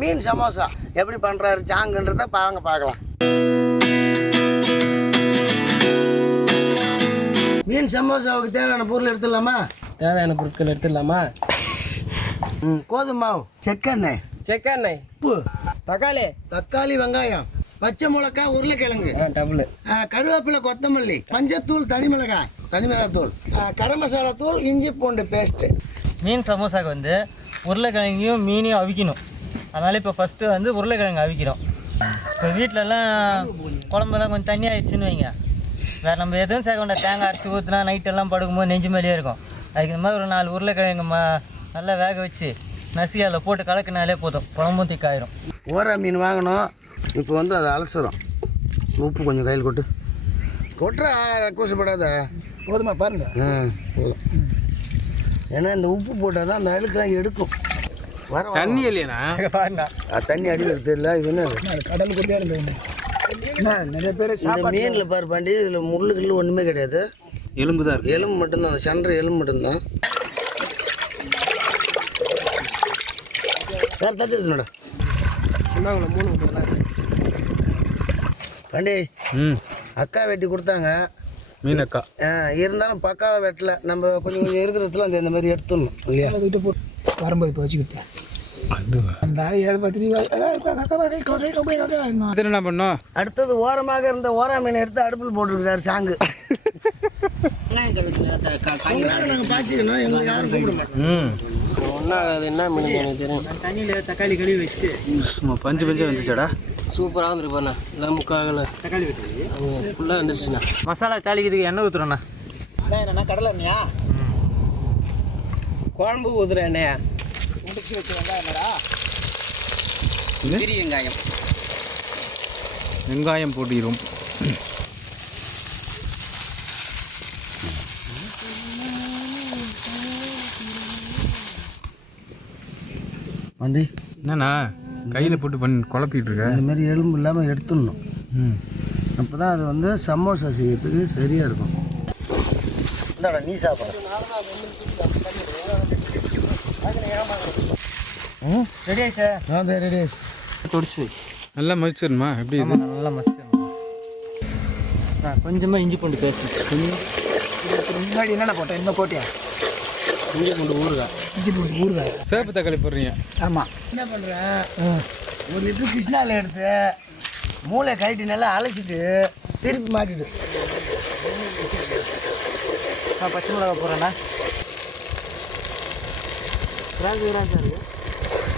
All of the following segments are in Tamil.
மீன் சமோசா. எப்படி பண்ணுறாரு சாங்குன்றத பாங்க பார்க்கலாம். மீன் சமோசாவுக்கு தேவையான பொருள் எடுத்துடலாமா? தேவையான பொருட்கள் எடுத்துடலாமா? ம் கோதுமை மாவு செக்கெண்ணெய். செக்கெண்ணெய். உப்பு. தக்காளி. தக்காளி வெங்காயம். பச்சை மிளகாய் உருளைக்கிழங்கு. டபுள். கருவேப்பிலை கொத்தமல்லி மஞ்சத்தூள் தனி மிளகாய் தனி மிளகாத்தூள். கரம் மசாலா தூள் இஞ்சி பூண்டு பேஸ்ட்டு மீன் சமோசாக்கு வந்து உருளைக்கிழங்கையும் மீனையும் அவிக்கணும். அதனால் இப்போ ஃபஸ்ட்டு வந்து உருளைக்கிழங்கு அவிக்கிறோம். இப்போ வீட்டிலலாம் குழம்பெல்லாம் கொஞ்சம் தண்ணி ஆயிடுச்சுன்னு வைங்க. வேறு நம்ம எதுவும் சேர்க்க வேண்டாம். தேங்காய் அரைச்சி ஊற்றினா நைட்டெல்லாம் படுக்கும்போது நெஞ்சு மேலேயே இருக்கும். அதுக்கு இந்த மாதிரி ஒரு நாலு உருளைக்கிழங்கு ம நல்லா வேக வச்சு நசி அதில் போட்டு கலக்கினாலே போதும். குழம்பும் திக்காயிரும். ஓரா மீன் வாங்கணும். இப்போ வந்து அதை அலசுறோம். உப்பு கொஞ்சம் கையில் கொட்டு. கொட்டுற கூசப்படாத போதுமா பாருங்க. ஆ போதும். ஏன்னா இந்த உப்பு போட்டால் தான் அந்த அழுக்கெல்லாம் எடுக்கும். தண்ணி இல்லையாண்ணா? அது தண்ணி அடியில் இருக்குது இல்லை இது என்ன கடல் குட்டியாக இருந்தது என்ன? நிறைய பேர் இந்த மீனில் பாரு பாண்டி இதில் முள்ளு கிள்ளு ஒன்றுமே கிடையாது. எலும்பு தான் இருக்கு. எலும்பு மட்டும்தான் அந்த சண்டை எலும்பு மட்டும்தான். சார் தட்டு எடுத்துனடா. சொன்னாங்களே மூணு பாண்டி ம். அக்கா வெட்டி கொடுத்தாங்க. மீன் அக்கா. ஆ, இருந்தாலும் பக்காவாக வெட்டல. நம்ம கொஞ்சம் கொஞ்சம் இருக்கிறதுல அந்த இந்த மாதிரி எடுத்துடணும் இல்லையா? வரும்போது இப்போ வச்சுக்கிட்டேன் என்ன பண்ணோம் அடுத்தது ஓரமாக இருந்த ஓரா மீனை எடுத்து அடுப்பில் போட்டுருக்காரு சாங்கு என்ன மீன் எனக்கு தெரியும் தண்ணியில் தக்காளி கழுவி வச்சுட்டு சும்மா பஞ்சு பஞ்சு வந்துச்சாடா? சூப்பராக வந்துருப்பாண்ணா எல்லாம் முக்காகல தக்காளி வெட்டி ஃபுல்லாக வந்துருச்சுண்ணா. மசாலா தாளிக்கிறதுக்கு எண்ணெய் ஊற்றுறோண்ணா என்னண்ணா கடலை எண்ணெயா குழம்பு ஊதுற எண்ணெயா முடிச்சு வச்ச வெங்காயம்டா பெரிய வெங்காயம். வெங்காயம் போட்டிரும் வண்டி என்னண்ணா கையில் போட்டு பண்ணி குழப்பிட்டு இருக்க இந்த மாதிரி எலும்பு இல்லாமல் எடுத்துடணும். ம். அப்போ தான் அது வந்து சமோசா செய்யறதுக்கு சரியாக இருக்கும். இந்தாடா நீ சாப்பிட்ற ரெடியா சார் அதான் ரெடி தொடிச்சு வை நல்லா மதிச்சிடணுமா எப்படி இது? நல்லா ஆ கொஞ்சமாக இஞ்சி பூண்டு பேஸ்ட் முன்னாடி என்னென்ன போட்டேன்? என்ன போட்டியா? இஞ்சி பூண்டு ஊறுகாய். இஞ்சி பூண்டு ஊறுகாய். சேப்பு தக்காளி போடுறீங்க. ஆமாம் என்ன பண்ணுறேன் ஒரு லிட்டர் கிருஷ்ணாவில் எடுத்து மூளை கழட்டி நல்லா அலசிட்டு திருப்பி மாட்டிடு. நான் பச்சை மிளகா போடுறேண்ணா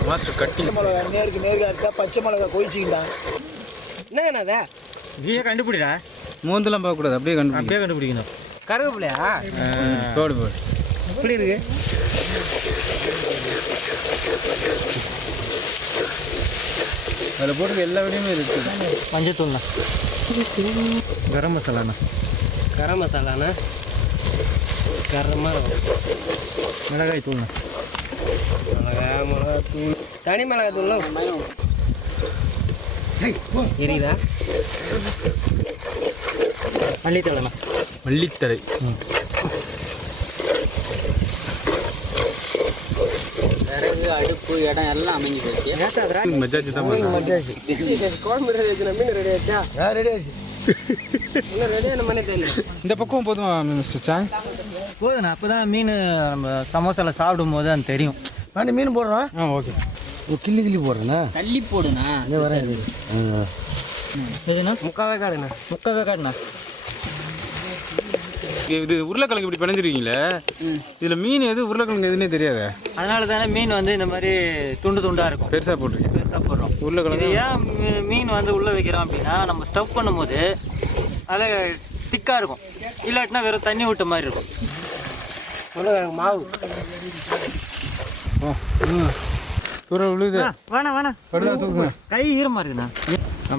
மாஸ்டர் கட்டி. மிளகா நேருக்கு நேருக்கு இருக்கா பச்சை மிளகா கொதிச்சிக்கிட்டா. என்னங்கண்ணா அதை? நீயே கண்டுபிடிடா. மூந்தெல்லாம் பார்க்கக்கூடாது அப்படியே கண்டு அப்படியே கண்டுபிடிக்கணும். கருவேப்பிலையா? போடு போடு. எப்படி இருக்கு? அதில் போட்டு எல்லா விடையுமே இருக்குது மஞ்சத்தூள்ண்ணா. கரம் மசாலாண்ணா. கரம் மசாலாண்ணா? கரமாக மிளகாய் தூள்ண்ணா மிளகா மிளகா தூள் தனி மிளகா தூள்லாம் எரியுதா? மல்லித்தலைண்ணா மல்லித்தழை. விறகு அடுப்பு இடம் எல்லாம் அமைஞ்சு போச்சு. மஜாஜி தான் மச்சாச்சு குழம்பு ரெடி ஆச்சு மீன் ரெடி ஆச்சா? ஆ ரெடி ஆச்சு. இந்த பக்கம் போதுமா மிஸ்டர் சாங் போதுண்ணா அப்போ தான் மீன் நம்ம சமோசாவில் சாப்பிடும் போது அது தெரியும். பாண்டி மீன் போடுறோம். ஆ ஓகே. கிள்ளி கிள்ளி போடுறேண்ணா. தள்ளி போடுண்ணா. இங்கே வரேன் இது. எதுண்ணா முக்காவே காடுண்ணா முக்கால் வேக்காடுண்ணா இது உருளைக்கிழங்கு இப்படி பிணைஞ்சிருக்கீங்களே? இதில் மீன் எது உருளைக்கிழங்கு எதுன்னே தெரியாது. அதனால தானே மீன் வந்து இந்த மாதிரி துண்டு துண்டாக இருக்கும். பெருசாக போடுறோம் உருளைக்கிழங்கு. ஏன் மீன் வந்து உள்ளே வைக்கிறோம் அப்படின்னா நம்ம ஸ்டவ் பண்ணும்போது அதில் திக்காக இருக்கும். இல்லாட்டினா வெறும் தண்ணி விட்ட மாதிரி இருக்கும். உருளைக்கிழங்கு மாவு. தூர விழுது. ஆ, வேணாம் வேணாம் படுதா தூக்குங்க. கை ஈரமாக இருக்குண்ணா.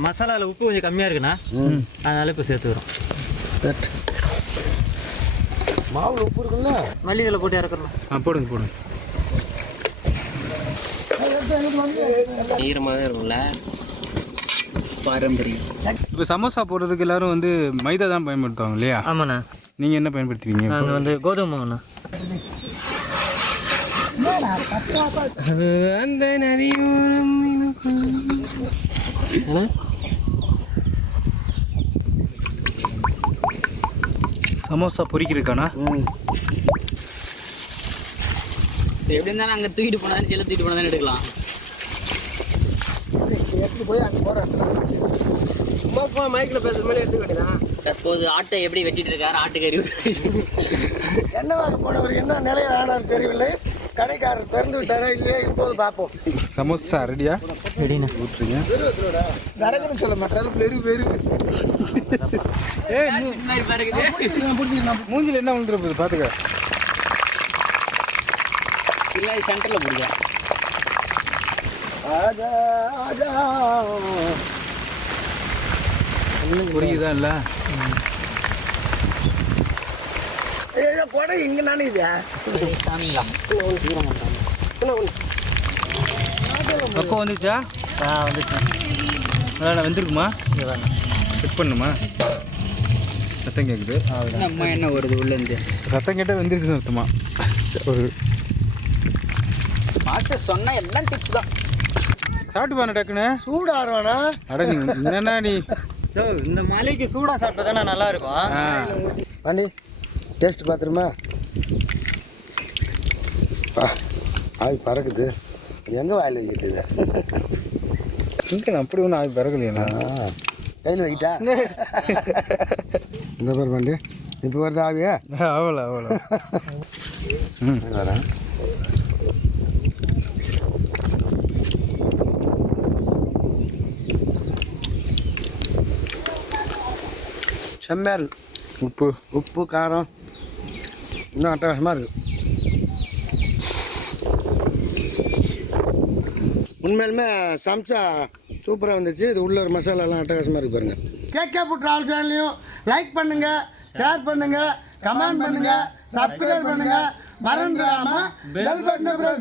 மசாலாவில் உப்பு கொஞ்சம் கம்மியாக இருக்குண்ணா. அதனால இப்போ சேர்த்துக்கிறோம் மாவுல உப்பு இருக்குல்ல? மல்லிகளை போட்டு இறக்குறோம். ஆ போடுங்க போடுங்க. ஈரமாகவே இருக்கும்ல. பாரம்பரியம் இப்போ சமோசா போடுறதுக்கு எல்லாரும் வந்து மைதா தான் பயன்படுத்துவாங்க இல்லையா? ஆமாண்ணா. நீங்கள் என்ன பயன்படுத்துறீங்க நாங்கள் வந்து கோதுமை மாவுண்ணா. அந்த நதியோரம் சமோசா பொரிக்கிறதுக்கானா ம். எப்படி இருந்தாலும் அங்கே தூக்கிட்டு போனாலும் செல்ல தூக்கிட்டு போனாலும் எடுக்கலாம். எடுத்து போய் அங்கே போகிறேன் சும்மா போன மைக்கில் பேசுற மாதிரி எடுத்து வேண்டியதான் தற்போது ஆட்டை எப்படி வெட்டிட்டு இருக்காரு? ஆட்டுக்கறி என்ன வாங்க போனவர்? என்ன நிலையில் ஆனார் தெரியவில்லை. கடைக்காரர் திறந்து விட்டாரா இல்லையா? இப்போது பார்ப்போம். சமோசா ரெடியா? ரெடிண்ணா. ஊற்றுறீங்க விறகுன்னு சொல்ல மாட்டாரு. வெறு வெறு. ஏய் மூஞ்சில என்ன விழுந்துற போகுது? பார்த்துக்க இல்லை சென்டரில் பிடிக்கும். ஆஜா ஆஜா பொரிக்குதா இல்லை ஐயோ கொடை இங்கே நானே இது. பக்கம் வந்துச்சா ஆ வந்துச்சு அதான் வெந்திருக்குமா? செக் பண்ணுமா? சத்தம் கேட்குது அம்மா என்ன வருது உள்ளேருந்து சத்தம் கேட்டால் வெந்திருச்சுன்னு அர்த்தமா? ஒரு மாஸ்டர் சொன்ன எல்லாம் டிப்ஸ் தான். சாப்பிட்டு பாருங்க டக்குன்னு? சூடு ஆறுவானா அட நீ என்னண்ணா நீ? இந்த மலைக்கு சூடாக சாப்பிட்டா தானே நல்லா இருக்கும்? பாண்டி டேஸ்ட் பார்த்துருமா? ஆய் பறக்குது. எங்கே வாயில் வைக்கிறது இது? இங்கே அப்படி ஒன்றும் ஆகி பிறகுலையா ஆ, கையில் வைக்கிட்டா? இந்த பேர் பாண்டி இப்போ வருது ஆவியா? அவ்வளோ அவ்வளோ ம். செம்மையாக செம்மேல். உப்பு உப்பு காரம். இன்னும் அட்டகாசமாக இருக்குது உண்மையிலுமே சமைச்சா சூப்பராக வந்துச்சு. இது உள்ள ஒரு மசாலாலாம் அட்டகாசமாக இருக்கு பாருங்க. கேக்கே புட் ஆல் சேனலையும் லைக் பண்ணுங்க ஷேர் பண்ணுங்க கமெண்ட் பண்ணுங்க சப்ஸ்கிரைப் பண்ணுங்க. மறந்துடாம பெல் பட்டனை பிரஸ்